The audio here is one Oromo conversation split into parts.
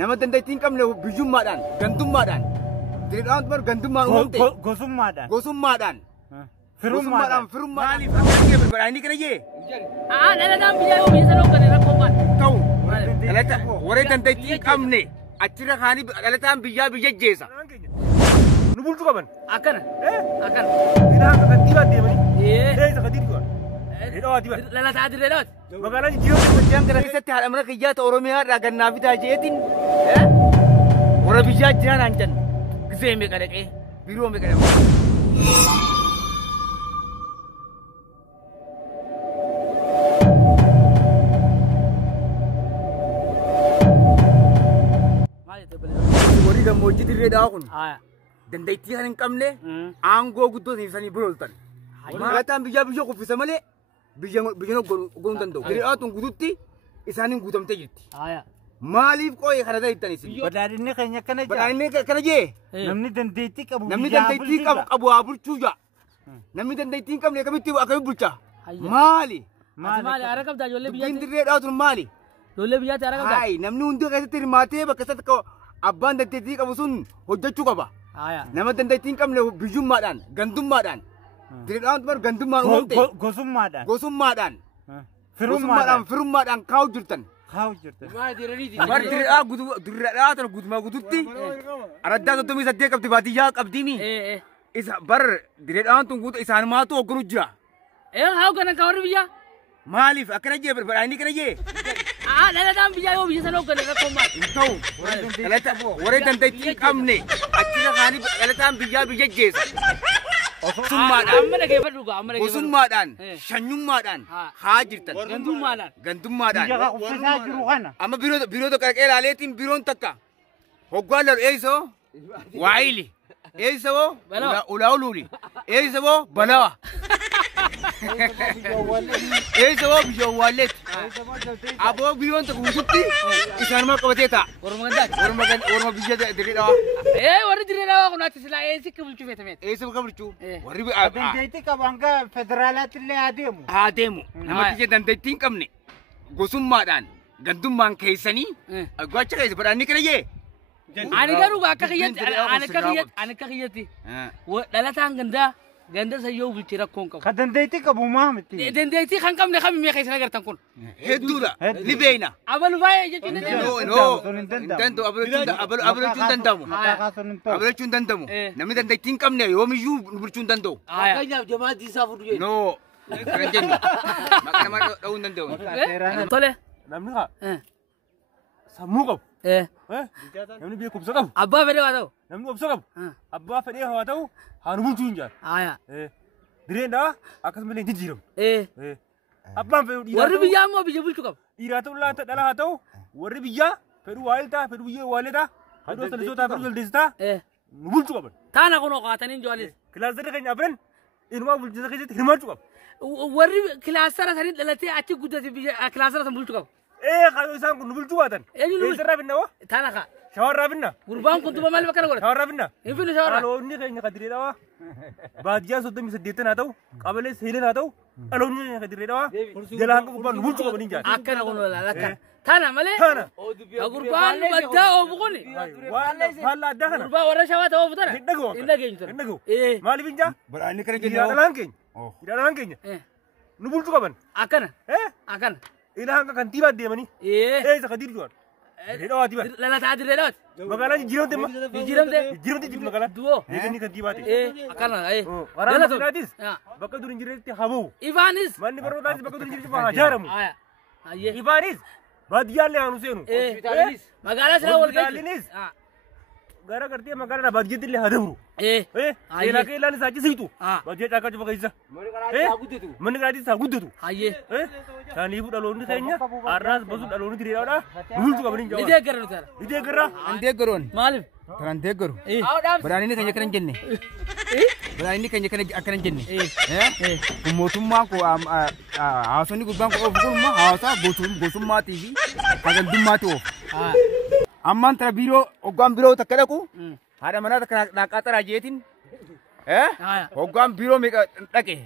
nama dandeettiin qabne biyyummaadhaan gandummaadhaan diriidhaan tumar gandummaan uumamte gosummaadhaan firummaadhaan maaliif akka kee barbaadaa kana jee dhalataan biyyaa yoo biyya sana hoggane rakkoo maal ta'u dhalata waree dandeettiin qabne achirra kaanii dhalataan biyya jeessa nu bulchu qaban akkana diraanga kan diiba deemanii isa kan diiba dhalataa dirreedhaati magaalaa jijjiirama Jam kana keessatti haadha mana kiyyaata Oromiyaa irraa gannaa fitaa jeetiin warra biyyaa jiraan hanjan gisee meeqa dhaqee biroo meeqa dhaqee. Warri gammoojjii dirreedhaa kun dandeettii kan hin qabne aangoo guddoo sanii birooltan. Dhalataan biyya kuffisa malee. Biyya goon danda'u. Diriidhaatuun guututti isaaniin guutamtee jirti. Maaliif qooyee kana ta'ittan isin? Badhaadhinni keenya kana jaa. Badhaadhinni kana jee? Namni dandeettii qabu. Namni dandeettii qabu haa bulchuu jaa. Namni dandeettii hin qabne akkamitti bulchaa? Maali? Maali ara qabdaa ijoollee biyyaatti? Dubbiin dirreedhaatuun maali? Ijoollee biyyaatti ara qabdaa? Hayi namni hundi keessatti hirmaatee bakka isaatti abbaan dandeettii qabu sun hojjechuu qaba. Nama dandeettii hin qabne biyyummaadhaan gandummaadhaan. Diriidhaan tumar gandummaan uumamte gosummaadhaan firummaadhaan kaa'u jirtan. Bar diriidhaa tana guutumaa guututti araddaa 38 qabdi baadiyyaa qabdiimi. Isa bar diriidhaan tun guutu isaan maatu hogganu jira. Haa hogganan ka warri biyyaa? Maaliif akkana jee badhaadhinni kana jee? Dhalataan biyyaa yoo biyya sana hoggane rakkoo maal? Hin ta'u waree dandeettii qabne achirra kaanii dhalataan biyya jeessa. Gosummaadhaan shanyummaadhaan haa jirtan gandummaadhaan amma biroo tokko dhaqee ilaaleetiin biroon takka hoggaa lalu eeysoo waayili eeysoo ulauluuli eeysoo balawa eeysoo bishowwaalleet aboo biroon tokko guututti isaanuma qabatee ta'a warma biyya diriidhaa warri dirreedhaa kun ati silaa eessi akka bulchuu feetameet eessa bakka bulchuu warri dandeettii qabu hanga federaalaatti illee haa deemu namatti jee dandeettii hin qabne gosummaadhaan gandummaan keessanii gocha keessa badhaadhinni kana jee ani garuu akka kiyyatti dhalataan ganda sayyoo bulchee rakkoon qabu. Ka dandeettii qabu maa miti. Dandeettii kan qabne kami mee keessa agartan kun. Hedduudha ni beeyna. Abalu baay'ee jechuun ni danda'u abalachuun danda'amu. Abalachuun danda'amu. Namni dandeettii hin qabne yoomiyyuu bulchuu hin danda'u. Fakkeenyaaf jamaatii isaa fudhu jedhu. No kan jennu maqaa namaa dha'uu hin danda'u. Tole. namni haa sammuu qabu. Namni beekumsa qabu. Abbaa fedhee haa ta'u. Namni obsa qabu. Abbaa fedhee haa ta'u haan bulchuu hin jaalatu. Direedhaa akkasumallee hin jijjiiramu. Abbaan fedhu dhiiraa warri biyyaa immoo biyya bulchuu qabu. Dhiiraa ta'uu laata dhala haa ta'u warri biyyaa fedhu waa'iltaa fedhu biyyee waaletaa fedhu salisootaa fedhu jaldeessitaa nu bulchuu qaban. Taana kunoo qaatanii jaalis. Kilaasarra keenya afran inumaa bulchiinsa keessatti hirmaachuu qabu. Warri kilaasara sanii dhalatee achi guddate biyya kilaasara san bulchuu qabu. Kaayoo isaan kun nu bulchuu baatan. Eessarraa finna waa? Taana kaa. Shawarraa finna. Gurbaan kun tuba maal bakka na godhata? Shawarraa finna. Hin finnu shawarraa. Dhaloonni keenya kadireedha waa. Baadiyyaa 38 haa ta'u qabalee seeneen haa ta'u dhaloonni keenya kadireedha waa. Jalaan gurbaan nu bulchuu qabanii jaala. Akkana kun walaala akkana. Taana malee. Taana. Gurbaan baddaa oofu kuni. Faallaa addaa kana. Gurbaan warra shawaa ta'uu oofutana. Hin dhagahu. Hin dhageenyu tana. Hin dhagahu. Maaliif hin jaa? Badhaadhinni kana jenna. Hidhaadhaan keenya. Hidhaadhaan keenya. Nu bulchuu qaban. Akkana. Akkana. Ila hanga kantiibaa deemanii. Eessa kadiir juwan. Dheedhawaati bara. Lalataa dheedhawaati. Magaalaa jijjiiramte ma. Jijjiiramte. Jijjiiramte jirti magaalaa. Duwoo. Deeganii kantiibaati. Akkana. Waraana magaalaatis. Bakka dur hin jirretti habahu. Ifaanis. Manni barnootaatis bakka dur hin jirretti haa ijaaramu. Ifaanis. Baadiyyaallee haa nu seenu. Magaalaa sila wal gaalinis. Gara gartee magaalaa baadiyyaatti illee haa dabru. Eelaa kee ilaalis haa cisiitu. Baadiyyaa caakkaa cufa keessa. Manni garaatiis haa guddatu. Kanaafuu dhaloonni keenya har'aas basu dhaloonni diriiraadha. Nu bulchuu qabanii hin jawaatu. Ni deeggara nuti. Ni deeggara. An deeggaroon. Maaliif? Kan deeggaru. Badhaadhinni keenya kana hin jenne. Badhaadhinni keenya kana akkana hin jenne. Mootummaan koo hawaasonni gubbaan koo oofu kun hawaasaa gosummaatii fi hagandummaatti oofu. Ammaan tana biiroo hoggaan biiroo takka dhaqu haadha manaa takka naaqaaxaraa jeetiin hoggaan biiroo meeqa dhaqe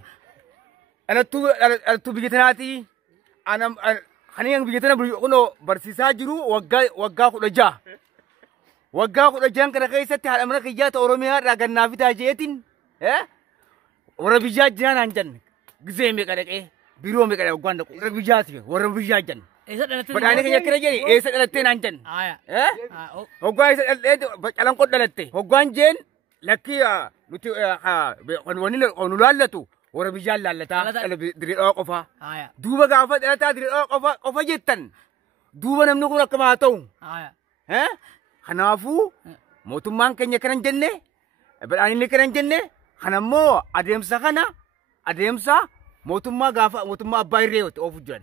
dhalattuu biyya tanaatii خلينا بيجتنا بيقولوا برسيسا جرو وقا خرجا وقا خرجا كنا كيستي على أمريكا جات أوروميا راجعنا في تاجيتين وربيجات جان عندن جزيمي كذا إيه بيرومي كذا وقاندك وربيجات فيه وربيجات جن بدأني كذا كذا جني إيه سألتين عندن وقا بجالن قد دلته وقان جن لكي نتي ونلالتو وربيجات لالتا دري أوقفا دوبا قافة دلتا دري أوقفا جتن دوبا نمنو كما تون خنافو موتمان كنيا كرن جنة بدأني كرن جنة خنامو أديمسا خنا أديمسا موتما غافا موتما بايريوت أوفجان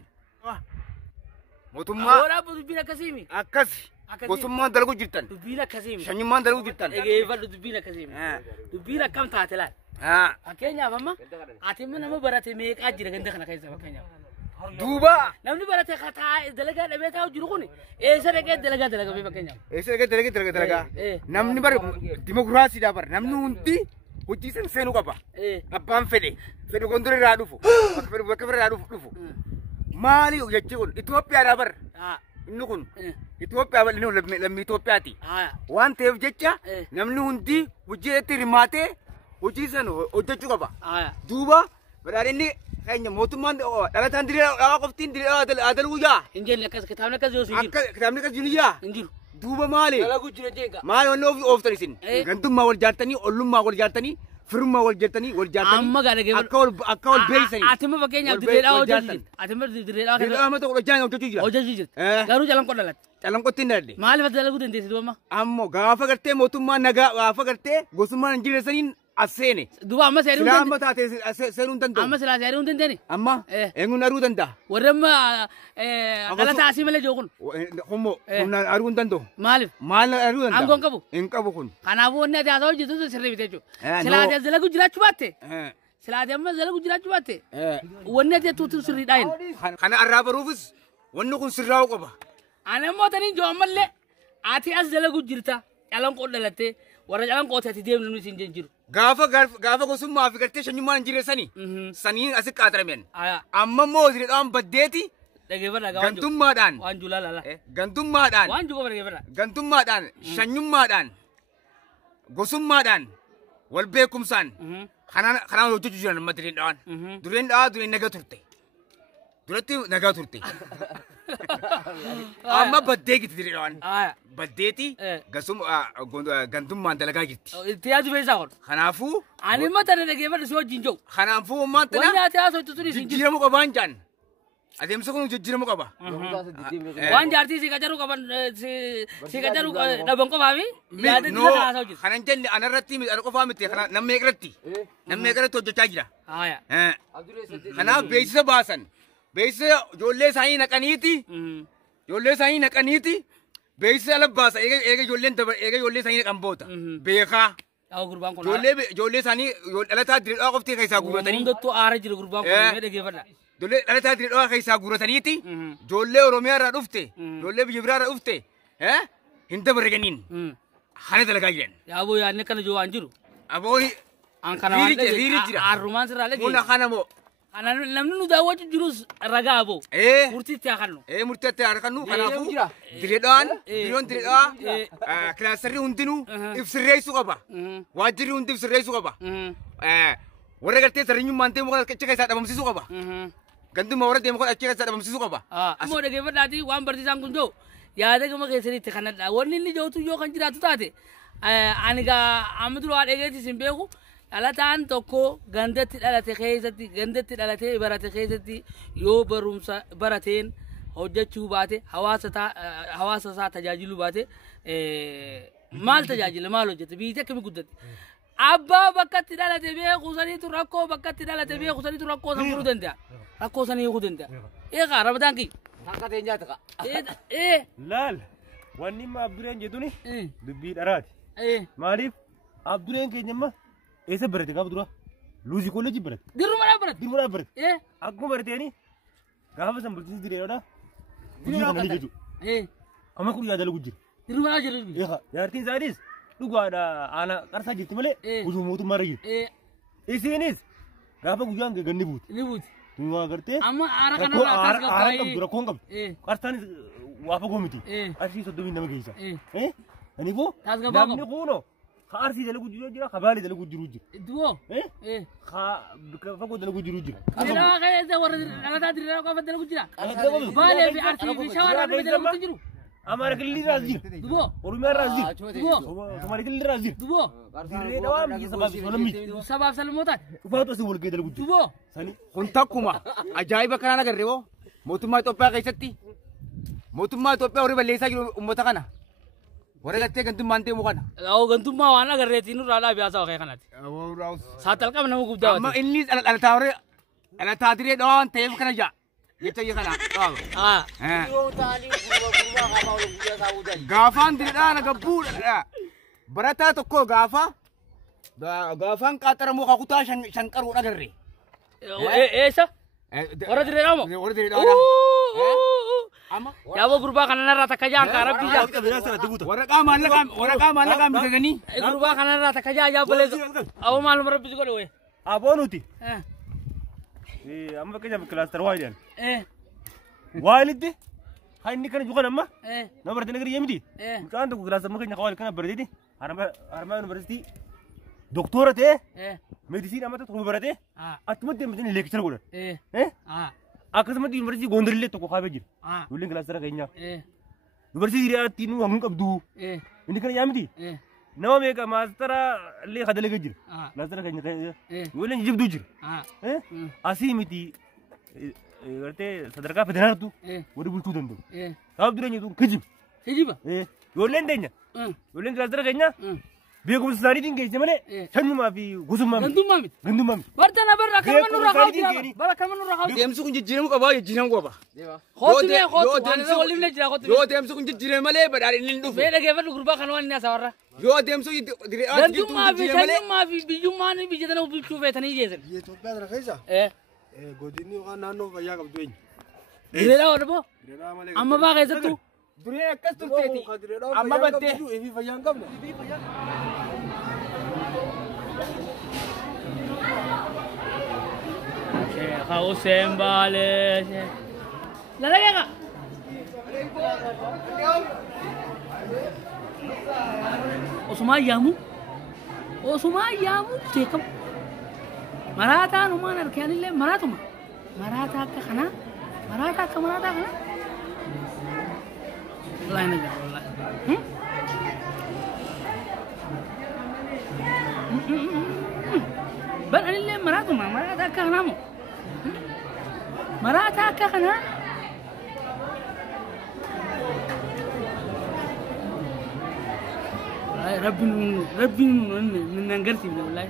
موتما ورا بدبينا كسيمي أكاسي موتما دلقو جتان دبينا كسيمي شنو ما دلقو جتان إيه فل دبينا كسيمي دبينا كم تاتلا أكينيا فما أتمنى ما براتي ميك أجري كندا خنا كيسا أكينيا دوبا نمني براتي خطا دلقا لبيتا وجروني إيه سرقة دلقا في أكينيا إيه سرقة دلقا نمني بر ديمقراطي دابر نمني أنتي وجيسن سينو كابا أبان فدي كندوري رادوفو بكبر رادوفو مالي يجيكون إثيوبيا دابر إنكون إثيوبيا بلنو لم إثيوبيا تي وان تيف جتة نمني أنتي وجيتي رماتي وجيسن وجيكو كابا دوبا بداريني خيني موتمان لا تندري أقفتين دري أدل ويا إنجيل لكاس كتابنا كاس يوسف كتابنا كاس جنيا إنجيل دوبا مالي لا كوجي رجيكا مالي ونوفي أوفتريسين غنتم ما والجارتني أولم ما والجارتني فرم ما والجارتني أما قاعد أقول أكول بيسني أتم بكينيا دري لا وجاجي أتم دري لا دري لا ما تقول جاني وجاجي قالوا جالم كودلات جالم كوتين نردي مالي بدل أقول دندي سدوا ما أمو غافا كرتة موتما نجا غافا كرتة غوسما نجيل سنين أسيني دوا أما سيرون لا ما تاتي سيرون تندو أما سلا سيرون تندني أما إنغون أرو تندا ورما غلا تاسي ملا جوكون هم أرو تندو مالف مال أرو تندا أنكون كبو إنكابو كون أنا أبو إني أتى أزوج جدو سرّي بيتجو سلا أتى زلا كوجرا شباتة سلا أتى أما زلا كوجرا شباتة وإني أتى توتو سرّي داين خنا أرابا روفس ونكون سراو كبا أنا ما تاني جو أمله أتى أزلا كوجرتا يالون كودلته ورجالون كوتة تديم نمسي سنجنجيرو غافا غوسم ما فكرتي شنو ما نجيل سني أسيك كاترمين أما موزري أم بديتي gantum madan wan jula lala gantum madan wan juga berge bera gantum madan shanyum madan gosum madan wal bekum san khana hoju jujan madrin dan durin naga turte durati naga turte amma badde git dirin dan baddeti gasum gantum man dalaga git tiyaju besa kon khanafu ani mata nage bera so jinjo khanafu mata wanya ta so tuturi jinjira mu kabanjan adem so ko jijjira mu kaba wan jarti si kajaru kaban si kajaru dabang ko babi ya de dila sa so khanan jen anarati mi ko famite khana namme ekrati to jajira aya khana beisa basan beisa jolle sai na kaniti beisa la basa ege jolle sai na kambota beka aw gurban ko jolle sani ala ta dir qofti kaysa guratani ndo to ara jira gurban ko me de gefada dole ala ta dir kaysa gurataniiti jolle oromiya ra dufte jolle bijibra ra dufte hinda berganin khane dalaga jiran ya abo ya ne kana jo anjuru abo an kana riri arruman sira lagi mona khana mo ana namnu da wajju jurus raga abo murti ta khanu murti ta khanu kana fu diredan direda klasari undinu ifsirreisu qaba wajiri undi ifsirreisu qaba warra gartee sarinyu mante mo ka cika sa dabamsisu qaba gandu ma warra dem ko cika sa dabamsisu qaba mo de ge fadati wan barti sangunjo ya de ma ke seri te kanada wonni ni jowtu yo kan jira tutate aniga amduru wa de ge simbeku ala tan tokko gandati dalate khayzati barate khayzati yo barumsa baraten hojjachu baate hawasa sa tajajilu baate mal tajajil mal hojjati bi tekmi guddati abba bakati dalate be khusani tu rakko bakati dalate be khusani tu rakko samuru denda rakko sani khudenda e gara badanki hakate njata lal wani ma abduren jeduni dubbi darati malif abduren ke nyamma ऐसे बरते का बुरा लूजी कॉलेज ही बरत दिरुमरा बरत आगो बरते नहीं कहाँ पे संभलती थी रे ना गुजी का नहीं जो हमें कुछ याद है गुजी दिरुमरा जरूर यार तीन सारीस तू गाना आना कर सकती मले गुजू मोतु मारेगी ऐसे नहीं कहाँ पे गुजान के गन्नी बूत Waa gartee. Amma aara kanarraa akkas Aara galtaa. qabdu rakkoon qabdu. Qartaanis waa fagoo miti. Arsii soddomii nama geessa. Kanaafuu namni kunoo ka arsii dalagu jira ka baalee dalagu jiru jira. Duwoo. Ka fagoo dalagu jiru jira. Diriiraa keessa warra dhalataa diriiraa qofa dalagu jira. Baalee fi arsii fi shawaraa nama dalagu jiru. Amaara killi irraa jira. Duwoo. Oromiyaa irraa jira. Duwoo. Somaali killi irraa jira. Duwoo. Dirree dhawaa miti sabaaf salammi. Sabaaf salmootaan. Ufaatu asii wal ga'ee dalagu jira. Duwoo. Sani. Kun takkuma ajaa'iba kanaan agarree hoo mootummaa Itoophiyaa keessatti mootummaa Itoophiyaa horii balleessaa jiru uummata kana warra gattee gantummaan deemu kana. Gantummaa waan agarreetiin nurraa dhaabee haasawa kee kanaati. Saatal qaba nama guddaa. Amma inni dhalataa horii dhalataa diree dhawaa waan ta'eef kana jaa jecha iyya kana dhaaba. Gaafaan direedhaa na gabbuudha. Barataa tokko gaafaan qaxaramuu kakutaa shan qaruu agarree. Eessa? Warra diriiraa moo? Warra diriiraa. Amma yaaboo gurbaa kanarraa takka jaa kaara biyya. warra qaamaan laqaan bitaganii. Gurbaa kanarraa takka jaa jaabaleessa. Aboo maaluma rabbi si godhe wayya. Aboo nuti. Amma fakkeenyaaf kilaastara waa jedhan. Waa ilidde haa inni kana juukan amma nama baratee nagari yemiti. Mucaan tokko kilaastara keenya kawaa kana barateeti Haramayaa Yuunivarsiitii doktora ta'ee meedisiinii amma tokko baratee achumatti deemtanii leekchara godhan. Akkasumatti Yuunivarsiitii Gondarillee tokko kaafee jira. Ijoolleen kilaastara keenyaa. Yuunivarsiitii hiriyaatti nu hanga qabdu. Inni kana yaamiti. Nama meeqa maastara illee kadalaga jira. Kilaastara keenya ijoolleen jibduu jira. Asii miti gartee sadarkaa federaalaatu warri bulchuu danda'u. Sabab dureenya tun kijiba. Kijiba? Ijoolleen teenya. Ijoolleen kilaastara keenyaa. Beekumsa isaaniitiin geesse malee sanyummaa fi gosummaa miti. Gandummaa miti. Gandummaa miti. Bartana barra kan manurraa kaawwatu. Bara kan manurraa kaawwatu. Deemsi kun jijjiiramu qabaa jijjiiramu qaba. Hootime hootu waliin jira hootime. Yoo deemsi kun jijjiirame malee badhaadhinni hin dhufu. Mee dhageeffadhu gurbaa kan waan inni asaawarra. Yoo deemsi Gandummaa fi sanyummaa fi biyyummaan biyya tana bulchuu feetanii jeesan. Biyya Itoophiyaa kana keessa godinni yookaan naannoo fayyaa qabdu eenyu? Direedhaa wadha boo. Amma baa keessattuu. Duree akkas turteeti. Amma battee. Ifii fayyaa hin qabne. Sheekha Hussein Baalee. Lalageeka. Osumaa yaamu beekamu. Maraataan uumaan harkaanillee maraatuma. Maraataa akka kanaa. Maraataa kanaa. Wallahi na jira wallahi. Bal anillee maraatuma maraataa akka kanaa moo? Maraataa akka kanaa. Rabbiin nun agarsiifne wallahi.